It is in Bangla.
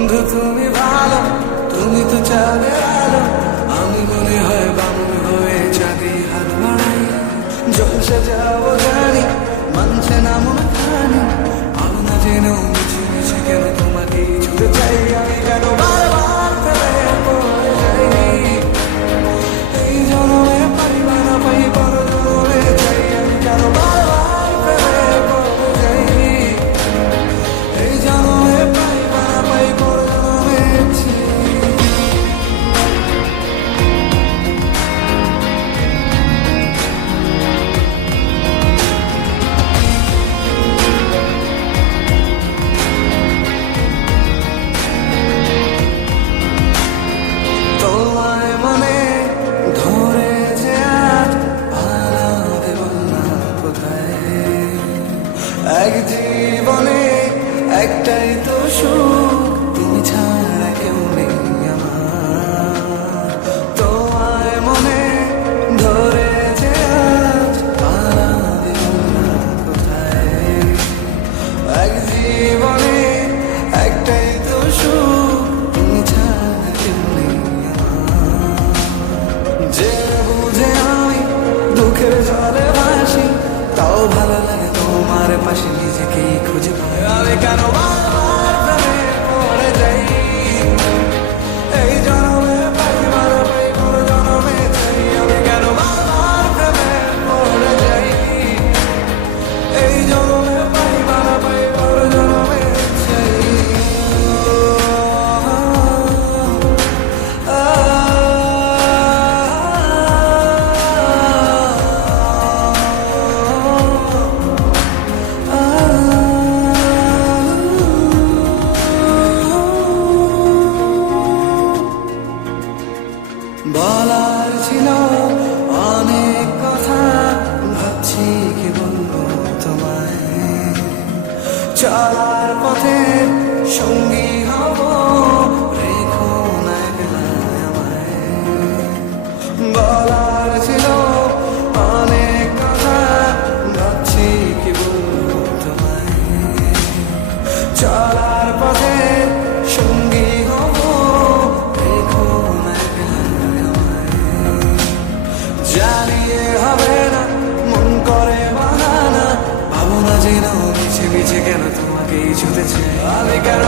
বন্ধু তুমি ভালো, তুমি তো চাঁদের আলো, আমি মনে হয় বামুন হয়ে চাঁদি হাত বাড়াই। জলসে যাবো জানি, মানছে না মন খানি, আর না জেনেও মিছে মিছে কেন তোমাকে ছুটে চাই। আমি কেন বারবার ফেলে পড়ে যাই, এই জন্মে পাই বা না পাই পর জন্মে চাই। আমি কেন বারবার ফেলে পড়ে যাই, এই জন্মে পাই বা না পাই পর জন্মে চাই। তোমায় মনে ধরেছে আজ, আলাদা বলনা কোথায়। এক জীবনে একটাই তো সুখ, তুমি ছাড়া কেউ নেই আমার। তোমায় মনে ধরেছে আজ, আলাদা বলনা কোথায়। এক জীবনে একটাই তো সুখ, তুমি ছাড়া কেউ নেই আমার। যে বুঝে আমি দুঃখের জলে ভাসি, তাও ভালো লাগে তোমার পাশে নিজেকেই খুঁজে পাই। আমি কেন বারবার প্রেমে পড়ে যাই, এই জন্মে পাই বা না পাই পর জন্মে চাই। আমি কেন বারবার প্রেমে পড়ে যাই, এই জন্মে পাই বা না পাই পর জন্মে চাই। বলার ছিল অনেক কথা, ভাবছি কি বলবো তোমায়। চলার পথে সঙ্গী হব, রেখো না একলা আমায়। বলার ছিল অনেক কথা, ভাবছি কি বলবো তোমায়। চলার পথে সঙ্গী হব, রেখো না একলা আমায়। জানিয়ে হবে না, মন করে বাহানা, ভাবনা যেন মিছে মিছে কেন তোমাকেই ছুটেছে। আমি কেন